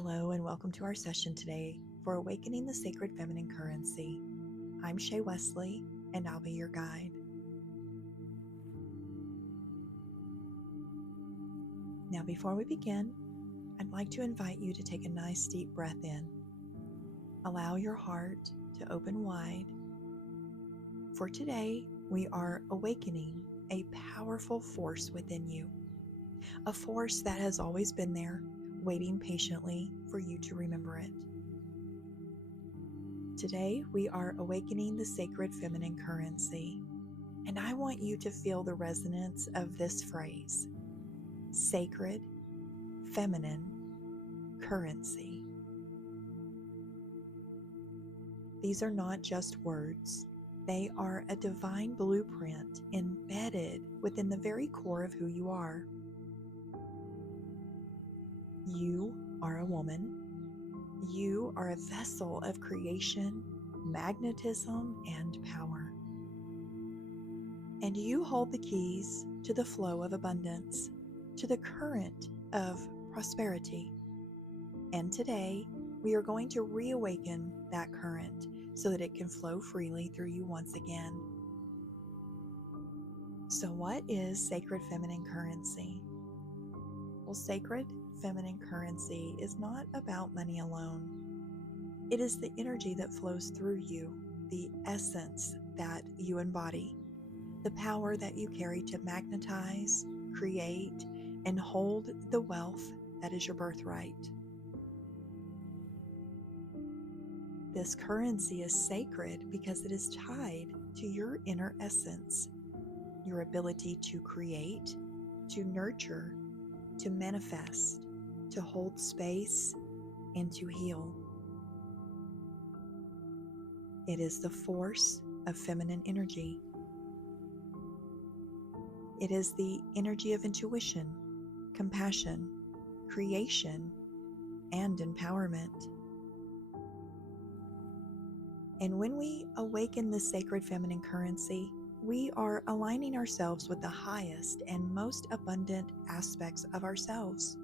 Hello and welcome to our session today for Awakening the Sacred Feminine Currency. I'm Shay Wesley and I'll be your guide. Now before we begin, I'd like to invite you to take a nice deep breath in. Allow your heart to open wide. For today, we are awakening a powerful force within you, a force that has always been there, waiting patiently for you to remember it. Today, we are awakening the sacred feminine currency, and I want you to feel the resonance of this phrase, sacred feminine currency. These are not just words. They are a divine blueprint embedded within the very core of who you are. You are a woman. You are a vessel of creation, magnetism, and power. And you hold the keys to the flow of abundance, to the current of prosperity. And today, we are going to reawaken that current so that it can flow freely through you once again. So what is sacred feminine currency? Well, sacred feminine currency is not about money alone. It is the energy that flows through you, the essence that you embody, the power that you carry to magnetize, create, and hold the wealth that is your birthright. This currency is sacred because it is tied to your inner essence, your ability to create, to nurture, to manifest, to hold space, and to heal. It is the force of feminine energy. It is the energy of intuition, compassion, creation, and empowerment. And when we awaken the sacred feminine currency, we are aligning ourselves with the highest and most abundant aspects of ourselves.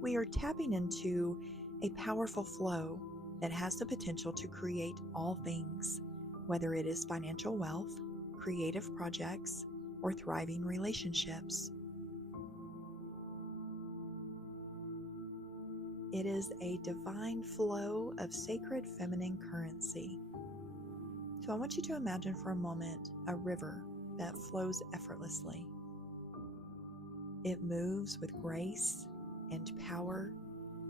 We are tapping into a powerful flow that has the potential to create all things, whether it is financial wealth, creative projects, or thriving relationships. It is a divine flow of sacred feminine currency. So I want you to imagine for a moment a river that flows effortlessly. It moves with grace and power,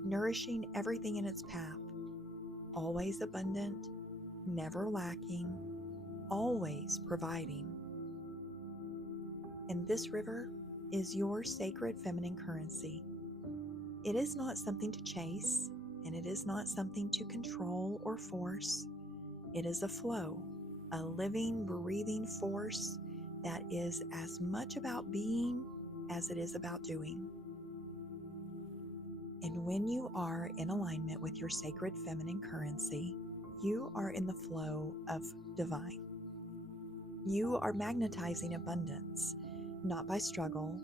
nourishing everything in its path, always abundant, never lacking, always providing. And this river is your sacred feminine currency. It is not something to chase, and it is not something to control or force. It is a flow, a living, breathing force that is as much about being as it is about doing. And when you are in alignment with your sacred feminine currency, you are in the flow of divine. You are magnetizing abundance, not by struggle,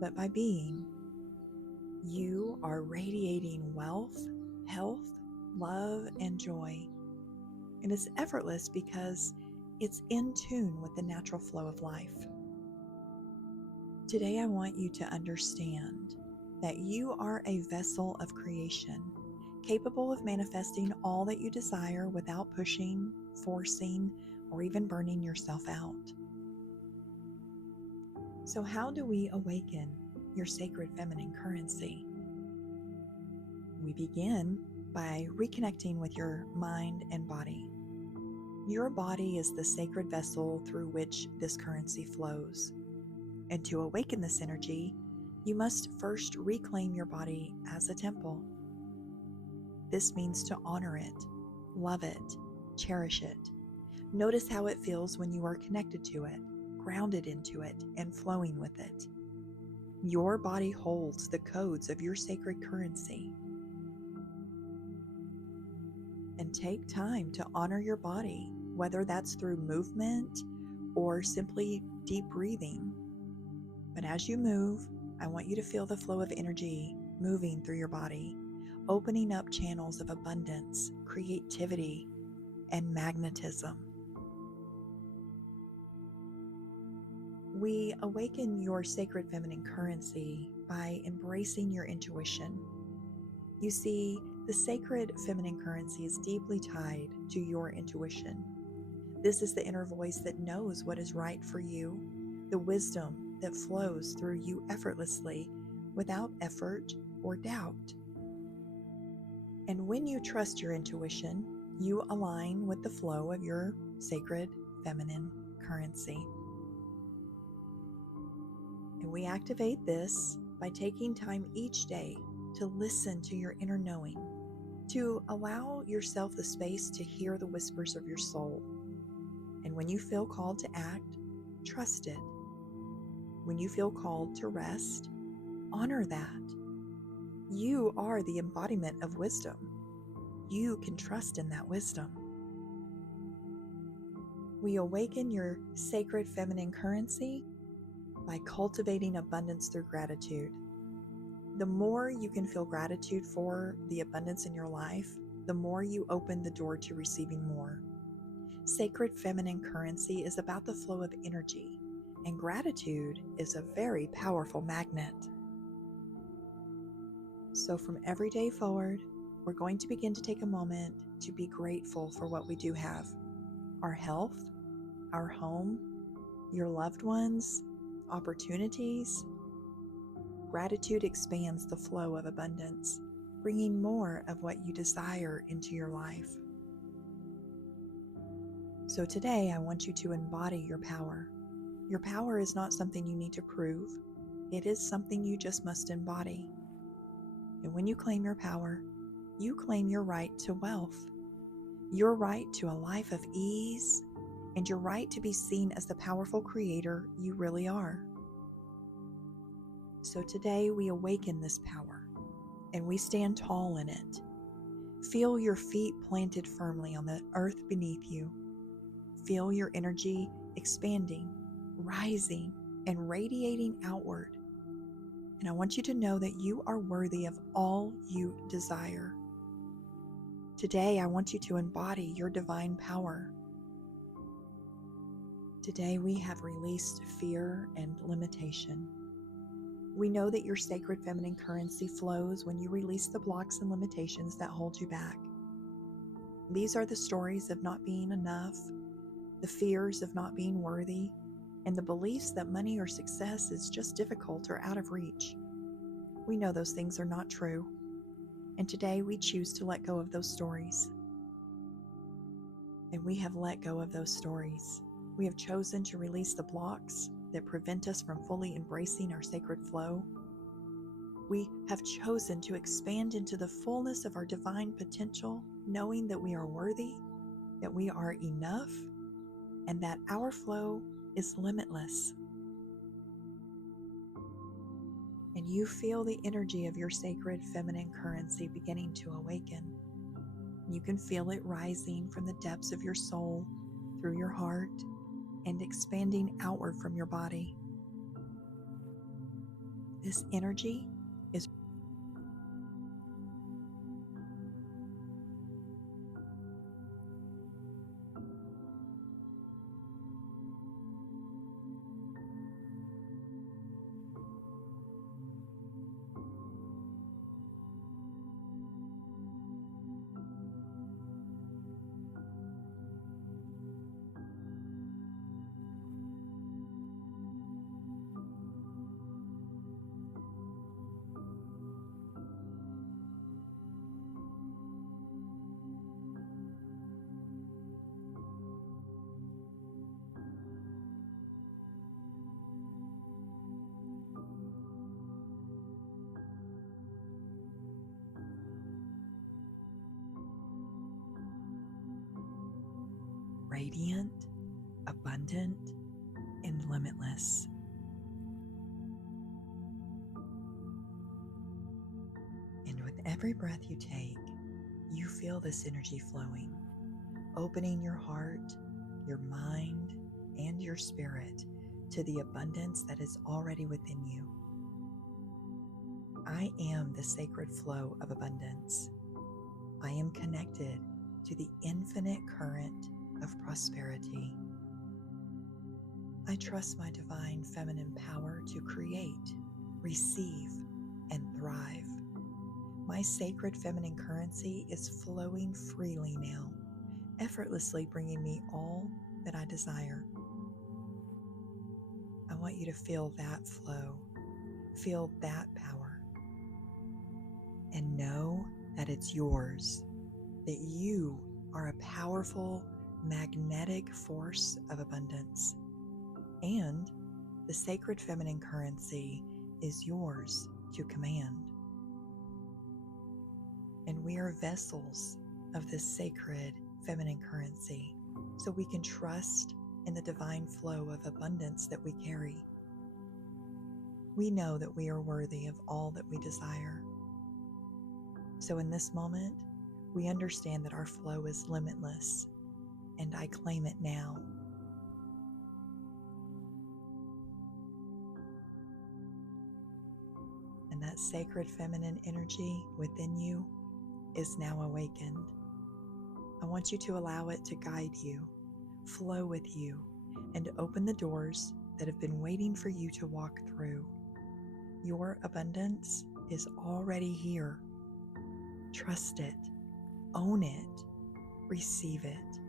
but by being. You are radiating wealth, health, love, and joy. And it's effortless because it's in tune with the natural flow of life. Today, I want you to understand that you are a vessel of creation, capable of manifesting all that you desire without pushing, forcing, or even burning yourself out. So how do we awaken your sacred feminine currency? We begin by reconnecting with your mind and body. Your body is the sacred vessel through which this currency flows. And to awaken this energy, you must first reclaim your body as a temple. This means to honor it, love it, cherish it. Notice how it feels when you are connected to it, grounded into it, and flowing with it. Your body holds the codes of your sacred currency. And take time to honor your body, whether that's through movement or simply deep breathing. But as you move, I want you to feel the flow of energy moving through your body, opening up channels of abundance, creativity, and magnetism. We awaken your sacred feminine currency by embracing your intuition. You see, the sacred feminine currency is deeply tied to your intuition. This is the inner voice that knows what is right for you, the wisdom that flows through you effortlessly without effort or doubt. And when you trust your intuition, you align with the flow of your sacred feminine currency. And we activate this by taking time each day to listen to your inner knowing, to allow yourself the space to hear the whispers of your soul. And when you feel called to act, trust it. When you feel called to rest, honor that. You are the embodiment of wisdom. You can trust in that wisdom. We awaken your sacred feminine currency by cultivating abundance through gratitude. The more you can feel gratitude for the abundance in your life, the more you open the door to receiving more. Sacred feminine currency is about the flow of energy, and gratitude is a very powerful magnet. So from every day forward, we're going to begin to take a moment to be grateful for what we do have. Our health, our home, your loved ones, opportunities. Gratitude expands the flow of abundance, bringing more of what you desire into your life. So today, I want you to embody your power. Your power is not something you need to prove. It is something you just must embody. And when you claim your power, you claim your right to wealth, your right to a life of ease, and your right to be seen as the powerful creator you really are. So today we awaken this power and we stand tall in it. Feel your feet planted firmly on the earth beneath you. Feel your energy expanding, rising, and radiating outward. And I want you to know that you are worthy of all you desire. Today, I want you to embody your divine power. Today, we have released fear and limitation. We know that your sacred feminine currency flows when you release the blocks and limitations that hold you back. These are the stories of not being enough, the fears of not being worthy, and the beliefs that money or success is just difficult or out of reach. We know those things are not true, and today we choose to let go of those stories. And we have let go of those stories. We have chosen to release the blocks that prevent us from fully embracing our sacred flow. We have chosen to expand into the fullness of our divine potential, knowing that we are worthy, that we are enough, and that our flow is limitless. And you feel the energy of your sacred feminine currency beginning to awaken. You can feel it rising from the depths of your soul, through your heart, and expanding outward from your body. This energy is radiant, abundant, and limitless. And with every breath you take, you feel this energy flowing, opening your heart, your mind, and your spirit to the abundance that is already within you. I am the sacred flow of abundance. I am connected to the infinite current of prosperity. I trust my divine feminine power to create, receive, and thrive. My sacred feminine currency is flowing freely now, effortlessly bringing me all that I desire. I want you to feel that flow, feel that power, and know that it's yours, that you are a powerful magnetic force of abundance, and the sacred feminine currency is yours to command. And we are vessels of this sacred feminine currency, so we can trust in the divine flow of abundance that we carry. We know that we are worthy of all that we desire. So in this moment, we understand that our flow is limitless, and I claim it now. And that sacred feminine energy within you is now awakened. I want you to allow it to guide you, flow with you, and open the doors that have been waiting for you to walk through. Your abundance is already here. Trust it, own it, receive it.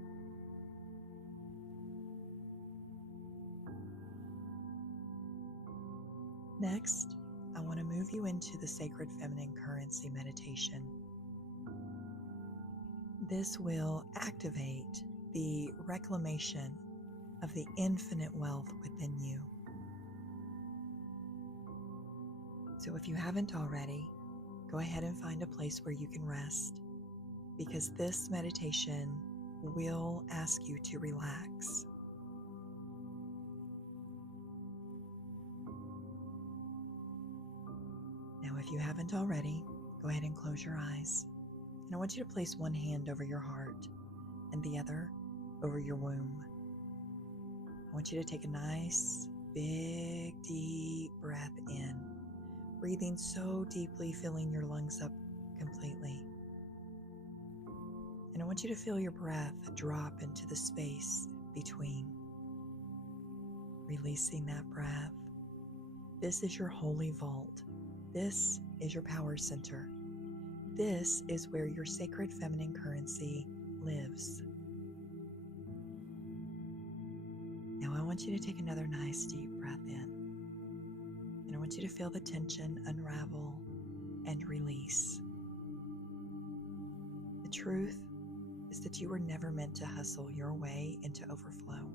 Next, I want to move you into the sacred feminine currency meditation. This will activate the reclamation of the infinite wealth within you. So if you haven't already, go ahead and find a place where you can rest, because this meditation will ask you to relax. Now, if you haven't already, go ahead and close your eyes. And I want you to place one hand over your heart and the other over your womb. I want you to take a nice, big, deep breath in, breathing so deeply, filling your lungs up completely. And I want you to feel your breath drop into the space between, releasing that breath. This is your holy vault. This is your power center. This is where your sacred feminine currency lives. Now I want you to take another nice deep breath in. And I want you to feel the tension unravel and release. The truth is that you were never meant to hustle your way into overflow.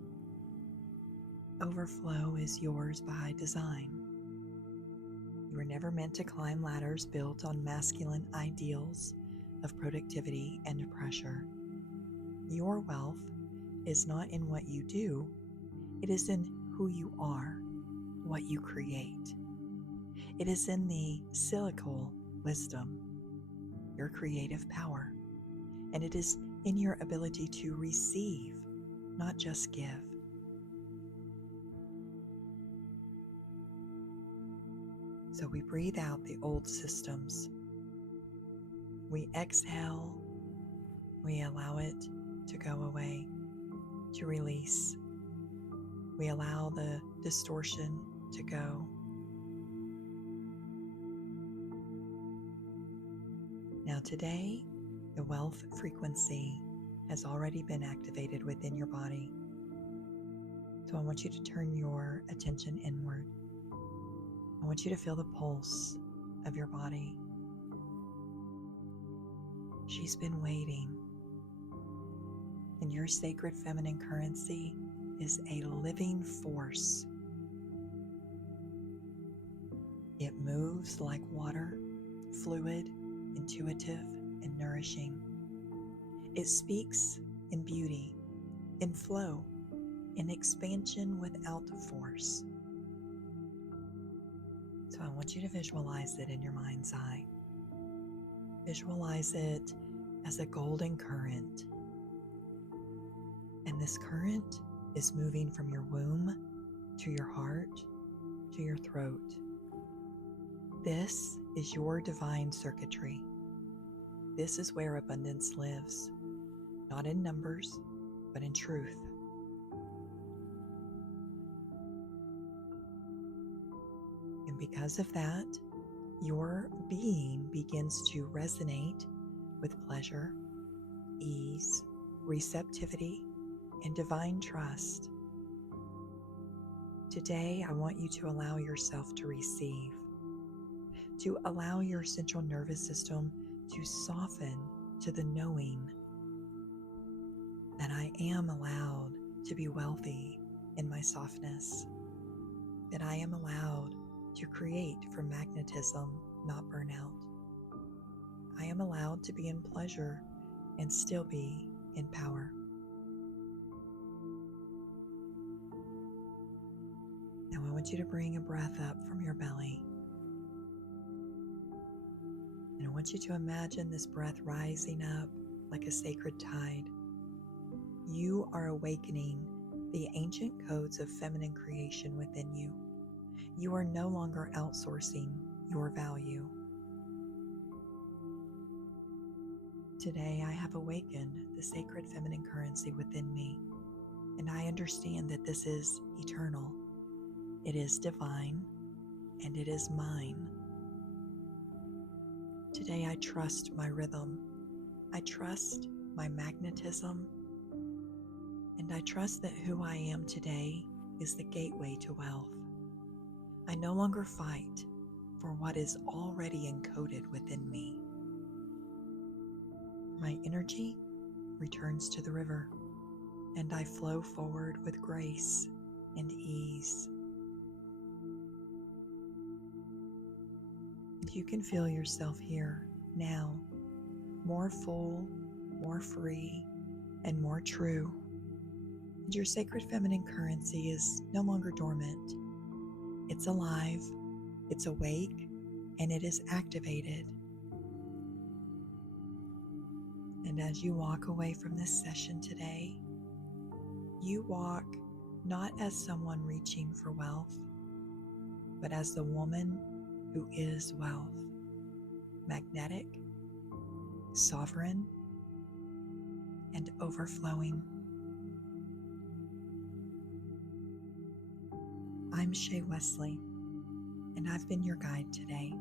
Overflow is yours by design. You were never meant to climb ladders built on masculine ideals of productivity and pressure. Your wealth is not in what you do, it is in who you are, what you create. It is in the silical wisdom, your creative power, and it is in your ability to receive, not just give. So we breathe out the old systems. We exhale, we allow it to go away, to release. We allow the distortion to go. Now today, the wealth frequency has already been activated within your body. So I want you to turn your attention inward. I want you to feel the pulse of your body. She's been waiting. And your sacred feminine currency is a living force. It moves like water, fluid, intuitive, and nourishing. It speaks in beauty, in flow, in expansion without force. So I want you to visualize it in your mind's eye. Visualize it as a golden current. And this current is moving from your womb to your heart to your throat. This is your divine circuitry. This is where abundance lives, not in numbers, but in truth. And because of that, your being begins to resonate with pleasure, ease, receptivity, and divine trust. Today, I want you to allow yourself to receive, to allow your central nervous system to soften to the knowing that I am allowed to be wealthy in my softness, that I am allowed to create from magnetism, not burnout. I am allowed to be in pleasure and still be in power. Now I want you to bring a breath up from your belly. And I want you to imagine this breath rising up like a sacred tide. You are awakening the ancient codes of feminine creation within you. You are no longer outsourcing your value. Today, I have awakened the sacred feminine currency within me, and I understand that this is eternal. It is divine, and it is mine. Today, I trust my rhythm. I trust my magnetism, and I trust that who I am today is the gateway to wealth. I no longer fight for what is already encoded within me. My energy returns to the river, and I flow forward with grace and ease. And you can feel yourself here now, more full, more free, and more true. And your sacred feminine currency is no longer dormant. It's alive, it's awake, and it is activated. And as you walk away from this session today, you walk not as someone reaching for wealth, but as the woman who is wealth, magnetic, sovereign, and overflowing. I'm Shay Wesley, and I've been your guide today.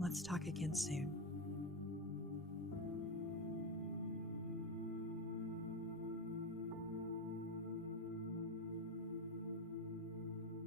Let's talk again soon.